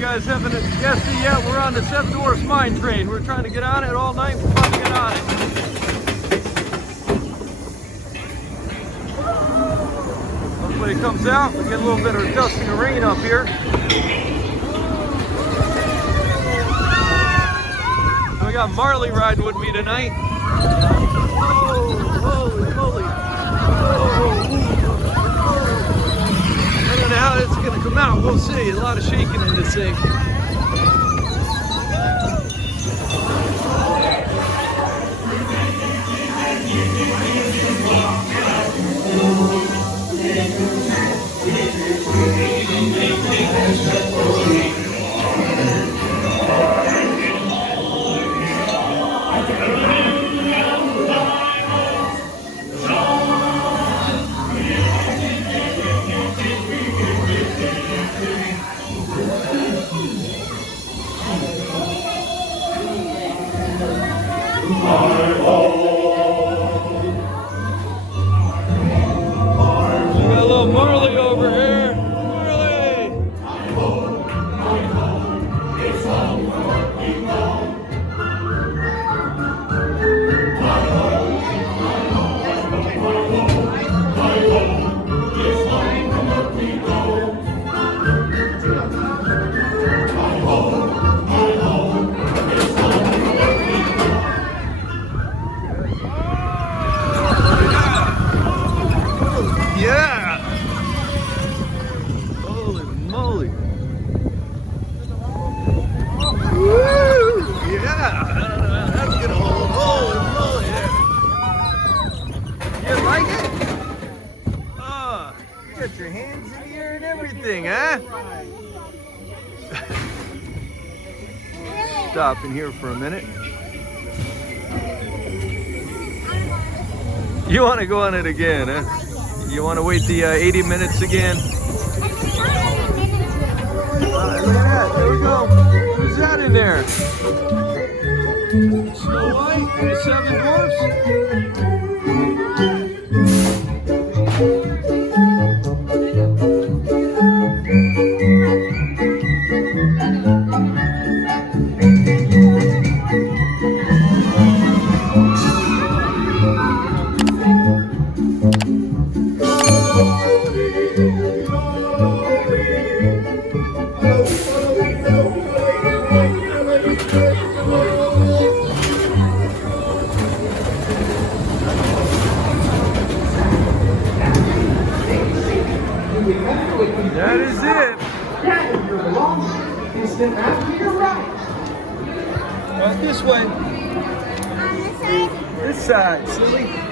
you guys haven't guessed it yet, we're on the Seven Dwarfs mine train. We're trying to get on it all night. We're about to get on it. Hopefully it comes out. We get a little bit of dust and rain up here. We got Marley riding with me tonight. Oh, holy moly. I don't know how it's going to come out. We'll see. A lot of shaking in this thing. Marley over here. Marley! Yeah! That's gonna hold. Holy moly! You like it? Oh, you got your hands in the air and everything, huh? Stop in here for a minute. You want to go on it again, huh? You want to wait the 80 minutes again? Look at that. There we go. Who's that in there? Snow White and the Seven Dwarfs? That is it. That is your launch. Instant after your right. Right this way. On this side? This side, silly.